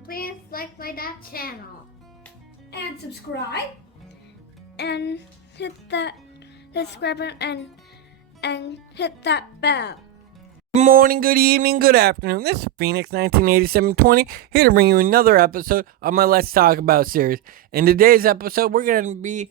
please like my channel. And subscribe. And hit that subscribe button and hit that bell. Good morning, good evening, good afternoon. This is Phoenix 198720 here to bring you another episode of my Let's Talk About series. In today's episode, we're going to be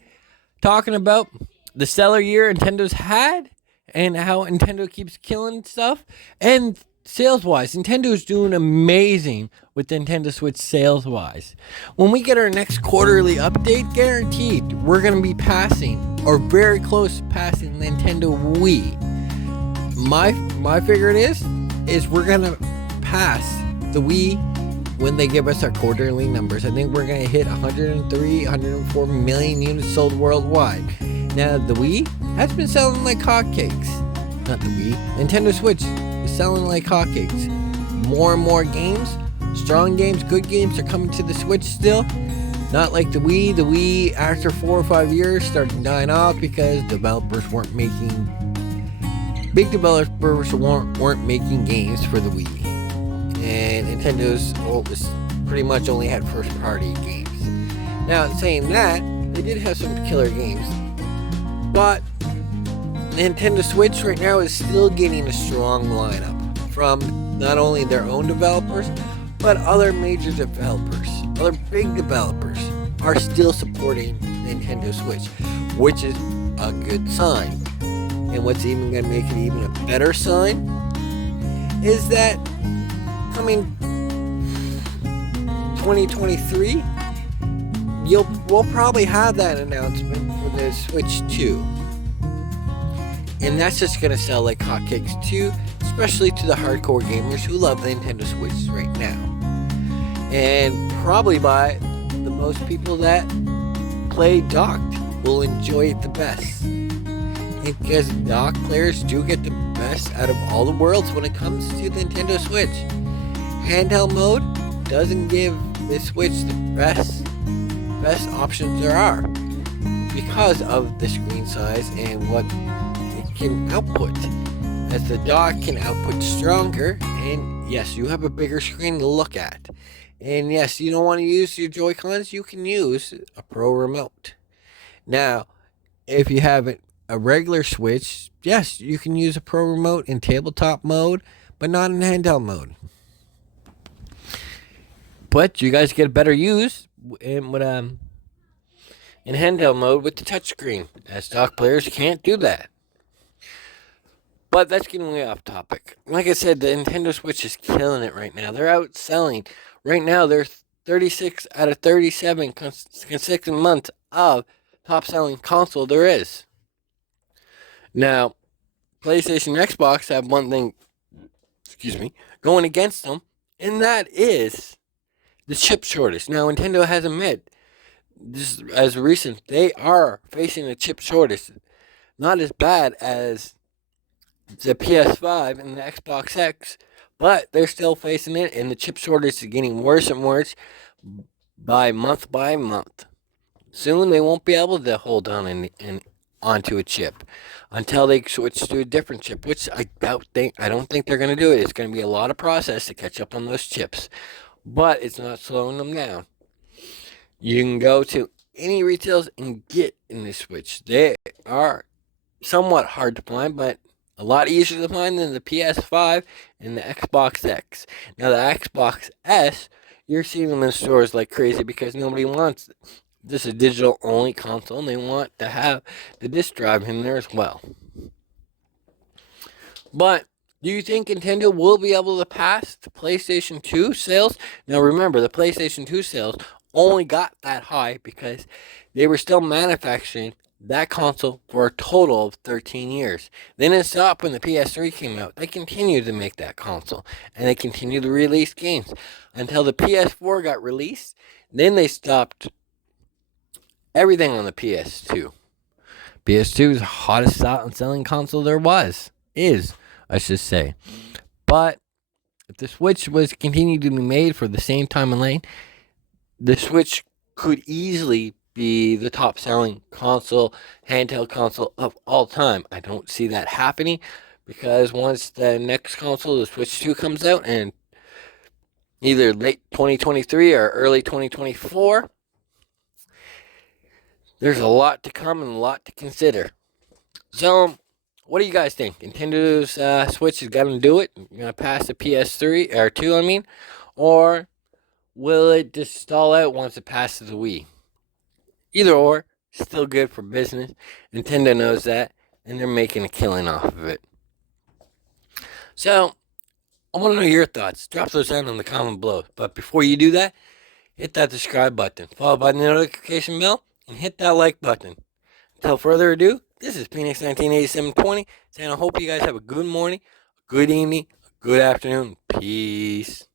talking about the stellar year Nintendo's had and how Nintendo keeps killing stuff. And sales-wise, Nintendo's doing amazing with Nintendo Switch sales-wise. When we get our next quarterly update, guaranteed, we're going to be passing or very close to passing Nintendo Wii. My figure is we're gonna pass the Wii when they give us our quarterly numbers. I think we're gonna hit 103, 104 million units sold worldwide. Now the Wii has been selling like hotcakes. Not the Wii. Nintendo Switch is selling like hotcakes. More and more games, strong games, good games are coming to the Switch still. Not like the Wii. The Wii, after 4 or 5 years, started dying off because big developers weren't making games for the Wii, and Nintendo's pretty much only had first-party games. Now, saying that, they did have some killer games, but Nintendo Switch right now is still getting a strong lineup from not only their own developers, but other major developers. Other big developers are still supporting Nintendo Switch, which is a good sign. And what's even going to make it even a better sign is that coming 2023, we'll probably have that announcement for the Switch 2. And that's just going to sell like hotcakes too, especially to the hardcore gamers who love the Nintendo Switch right now. And probably by the most people that play docked will enjoy it the best. Because dock players do get the best out of all the worlds when it comes to the Nintendo Switch. Handheld mode doesn't give the Switch the best options there are because of the screen size and what it can output. As the dock can output stronger, and yes, you have a bigger screen to look at. And yes, you don't want to use your Joy-Cons, you can use a Pro Remote. Now, if you have a regular Switch, yes, you can use a Pro Remote in tabletop mode, but not in handheld mode. But you guys get a better use in handheld mode with the touchscreen, as dock players can't do that. But that's getting way off topic. Like I said, the Nintendo Switch is killing it right now. They're outselling. Right now, they're 36 out of 37 consecutive months of top-selling console there is. Now, PlayStation and Xbox have one thing, going against them, and that is the chip shortage. Now, Nintendo has admitted, this as recent, they are facing a chip shortage. Not as bad as the PS5 and the Xbox X, but they're still facing it, and the chip shortage is getting worse and worse by month. Soon, they won't be able to hold on onto a chip until they switch to a different chip, which I don't think they're going to do it. It's going to be a lot of process to catch up on those chips, but it's not slowing them down. You can go to any retailers and get in the Switch. They are somewhat hard to find, but a lot easier to find than the PS5 and the Xbox X. Now the Xbox S, you're seeing them in stores like crazy because nobody wants it. This is a digital-only console, and they want to have the disc drive in there as well. But do you think Nintendo will be able to pass the PlayStation 2 sales? Now remember, the PlayStation 2 sales only got that high because they were still manufacturing that console for a total of 13 years. Then it stopped when the PS3 came out. They continued to make that console, and they continued to release games until the PS4 got released. Then they stopped everything on the PS2. PS2 is the hottest selling console there is, I should say. But if the Switch was continued to be made for the same time and lane, the Switch could easily be the top selling handheld console of all time. I don't see that happening because once the next console, the Switch 2, comes out and either late 2023 or early 2024. There's a lot to come and a lot to consider. So, what do you guys think? Nintendo's Switch is going to do it? Going to pass the PS3 or 2, I mean, or will it just stall out once it passes the Wii? Either or, still good for business. Nintendo knows that, and they're making a killing off of it. So, I want to know your thoughts. Drop those down in the comment below. But before you do that, hit that subscribe button, followed by the notification bell, and hit that like button. Until further ado, this is Phoenix 198720, saying I hope you guys have a good morning, a good evening, a good afternoon. Peace.